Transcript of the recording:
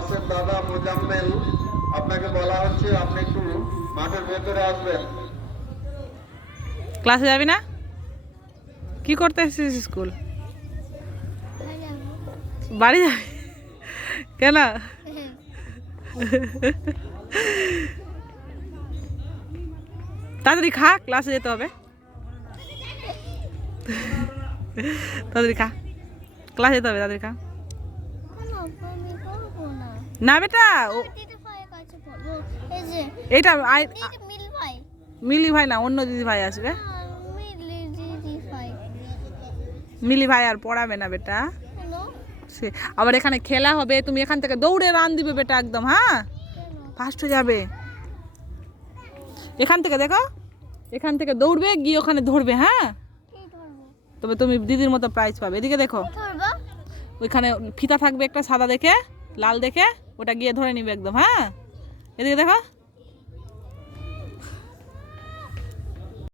বাসের দাদা মোজাম্মেল, আপনাকে বলা হচ্ছে আপনি একটু মাঠের ভেতরে আসবেন। ক্লাসে যাবি না? কি করতে এসেছিস স্কুল? বাড়ি যাবি কেন? তাড়াতাড়ি খা, ক্লাসে যেতে হবে। তাড়াতাড়ি খা, ক্লাসে যেতে হবে, তাড়াতাড়ি খা। না বেটা, এইটা মিলি ভাই না, অন্য দিদি ভাই আসবে। মিলি ভাই আর পড়াবে না বেটা। আবার এখানে খেলা হবে, তুমি এখান থেকে দৌড়ে রান দিবে বেটা একদম। হ্যাঁ, ফার্স্ট হয়ে যাবে। এখান থেকে দেখো, এখান থেকে দৌড়বে, গিয়ে ওখানে ধরবে। হ্যাঁ, তবে তুমি দিদির মতো প্রাইজ পাবে। এদিকে দেখো, ওইখানে ফিতা থাকবে একটা সাদা দেখে, লাল দেখে, ওটা গিয়ে ধরে নিবে একদম। হ্যাঁ, এদিকে দেখো।